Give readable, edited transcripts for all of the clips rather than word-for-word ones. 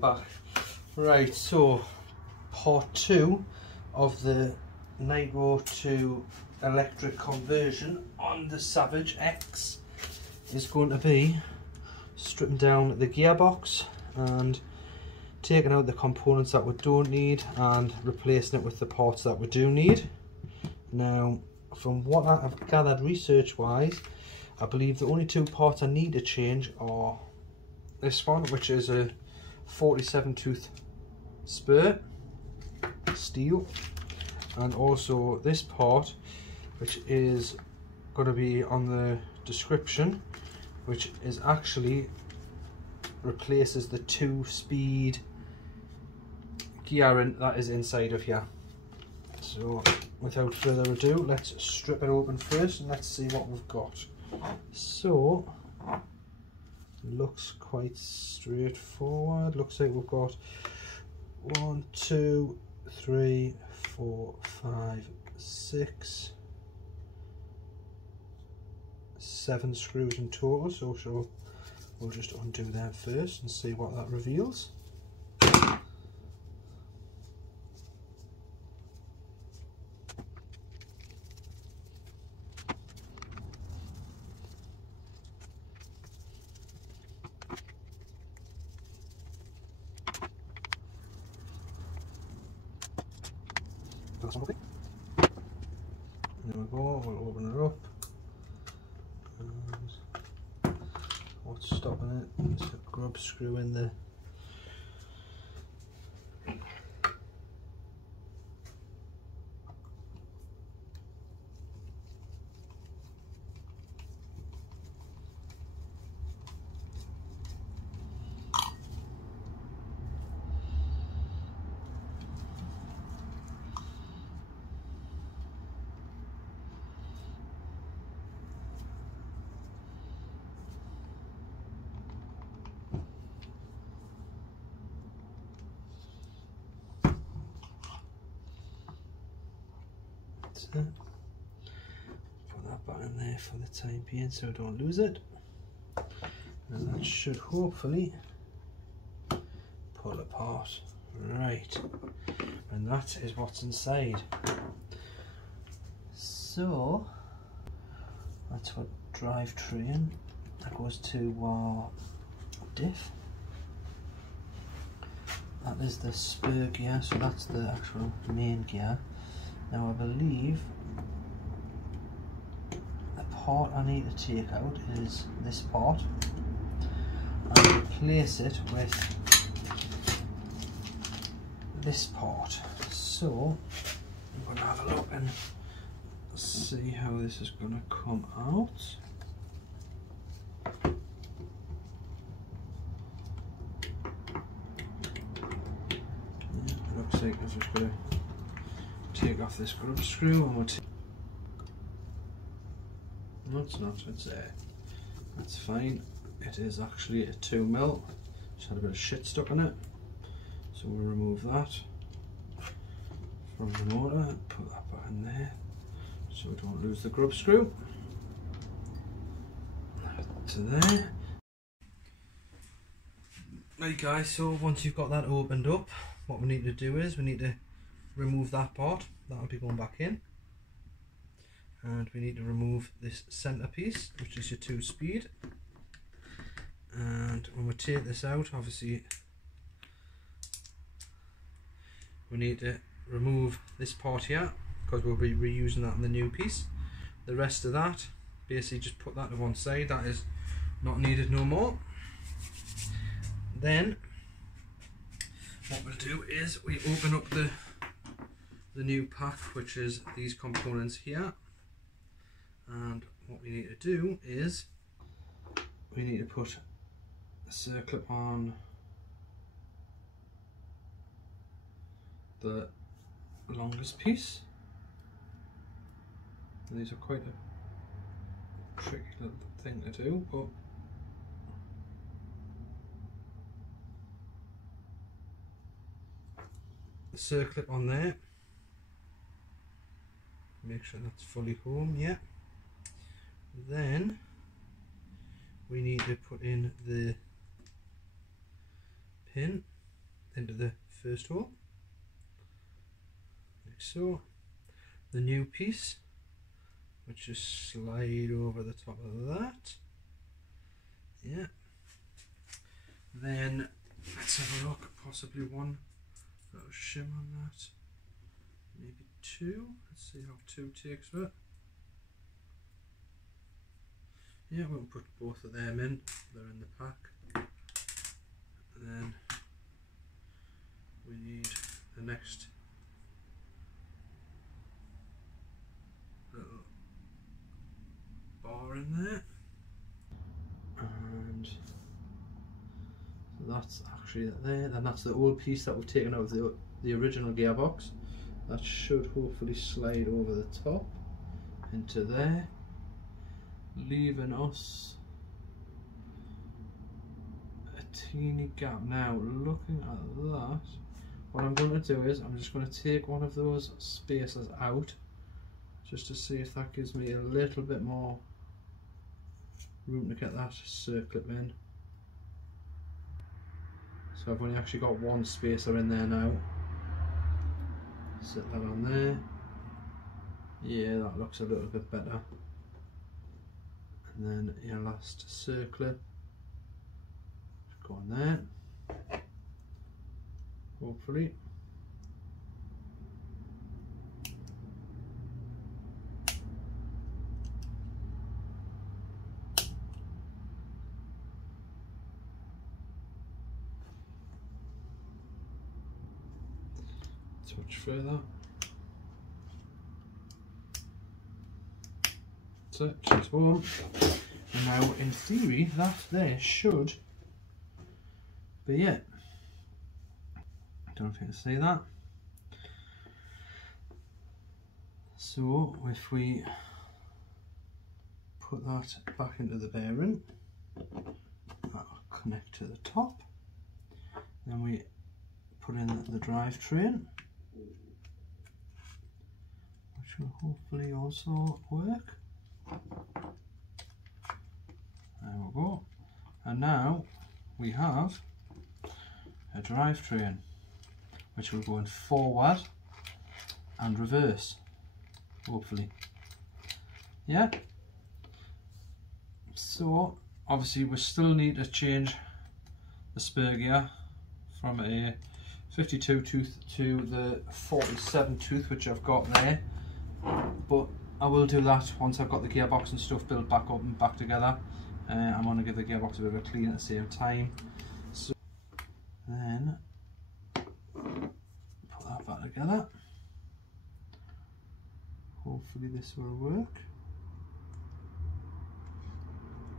welcome back. Right, so part 2 of the nitro to electric conversion on the Savage X is going to be stripping down the gearbox and taking out the components that we don't need and replacing it with the parts that we do need. Now, from what I've gathered research wise, I believe the only 2 parts I need to change are this one, which is a 47 tooth spur steel, and also this part, which is going to be on the description, which is actually replaces the 2-speed gearing that is inside of here. So without further ado, let's strip it open first and let's see what we've got. So looks quite straightforward. Looks like we've got 1, 2, 3, 4, 5, 6, 7 screws in total. So we'll just undo them first and see what that reveals. There we go, we'll open it up. And what's stopping it? There's a grub screw in there. Put that back in there for the time being so I don't lose it, and that should hopefully pull apart. Right, and that is what's inside. So that's what drivetrain that goes to our diff. That is the spur gear, so that's the actual main gear. Now I believe the part I need to take out is this part and replace it with this part. So I'm going to have a look and see how this is going to come out. Yeah, looks like I've just got to take off this grub screw and we'll no, it's not, it's that's fine. It is actually a 2mm, just had a bit of shit stuck in it, so we'll remove that from the motor, put that back in there so we don't lose the grub screw. To there. Right guys, so once you've got that opened up, what we need to do is we need to remove that part, that'll be going back in, and we need to remove this center piece, which is your 2-speed. And when we take this out, obviously we need to remove this part here because we'll be reusing that in the new piece. The rest of that, basically just put that to one side, that is not needed no more. Then what we'll do is we open up the new pack, which is these components here, and what we need to do is we need to put a circlip on the longest piece. And these are quite a tricky little thing to do, but the circlip on there, make sure that's fully home. Yeah, then we need to put in the pin into the first hole, like so. The new piece, which is slide over the top of that. Yeah. Then let's have a look. Possibly one little shim on that. Maybe two. Let's see how two takes it. Yeah, we'll put both of them in. They're in the pack. And then we need the next little bar in there. And so that's actually there. Then that's the old piece that we've taken out of the original gearbox. That should hopefully slide over the top into there, leaving us a teeny gap. Now looking at that, what I'm going to do is I'm just going to take one of those spacers out just to see if that gives me a little bit more room to get that circlip in. So I've only actually got one spacer in there now. Set that on there. Yeah, that looks a little bit better. And then your last circlip, go on there, hopefully. Touch further. So it's warm. And now in theory that there should be it. Don't think to say that. So if we put that back into the bearing, that'll connect to the top. Then we put in the drivetrain, which will hopefully also work. There we go. And now we have a drivetrain which will go in forward and reverse, hopefully. Yeah. So obviously we still need to change the spur gear from a 52 tooth to the 47 tooth, which I've got there, but I will do that once I've got the gearbox and stuff built back up and back together. I'm going to give the gearbox a bit of a clean at the same time. So then put that back together. Hopefully this will work.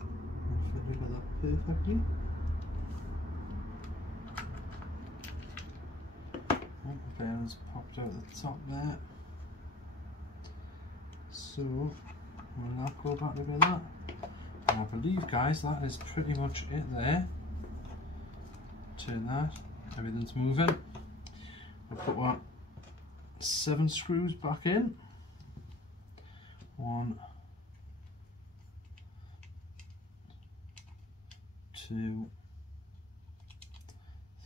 I'll figure that perfectly. Oh, the bearings popped out at the top there. So will that go back together? And I believe, guys, that is pretty much it there. Turn that, everything's moving. I'll put what, 7 screws back in. 1, 2,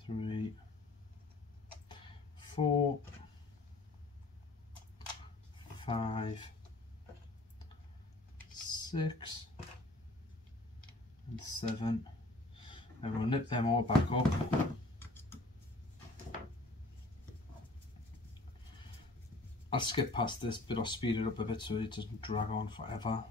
3, 4, 5, 6 and 7, and we'll nip them all back up. I'll skip past this bit or speed it up a bit so it doesn't drag on forever.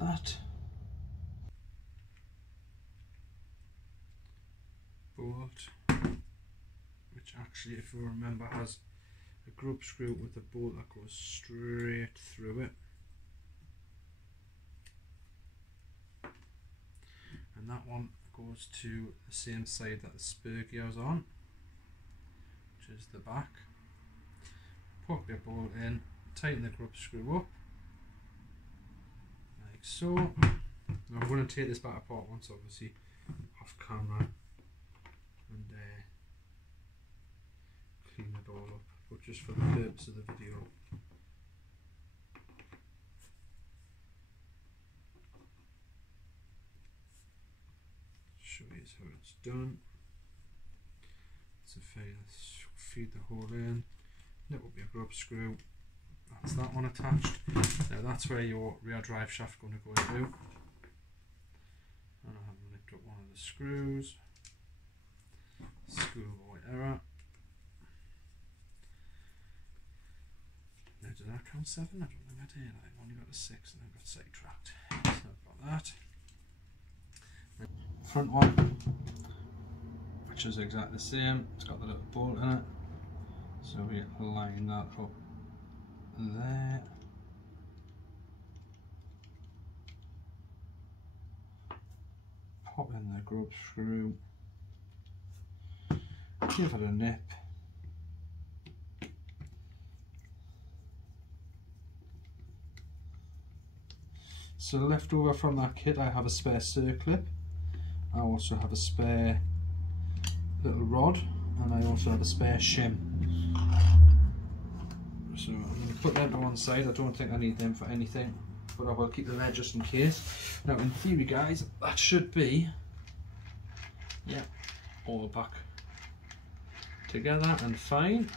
That. bolt, which actually, if you remember, has a grub screw with a bolt that goes straight through it. And that one goes to the same side that the spur gear is on, which is the back. Put your bolt in, tighten the grub screw up, like so. Now I'm going to take this back apart once, obviously off camera, and clean it all up, but just for the purpose of the video. Show you how it's done. So feed the hole in, knit up your grub screw. That's that one attached. Now that's where your rear drive shaft going to go into. And I have nipped up one of the screws. Schoolboy error. Now did I count 7? I don't think I did. I've only got a 6 and I got sidetracked. So I've got that. Front one, which is exactly the same. It's got the little bolt in it. So we line that up there. Pop in the grub screw. Give it a nip. So left over from that kit, I have a spare circlip. I also have a spare little rod, and I also have a spare shim. So I'm going to put them to one side. I don't think I need them for anything, but I will keep them there just in case. Now in theory, guys, that should be, yeah, all back together and fine.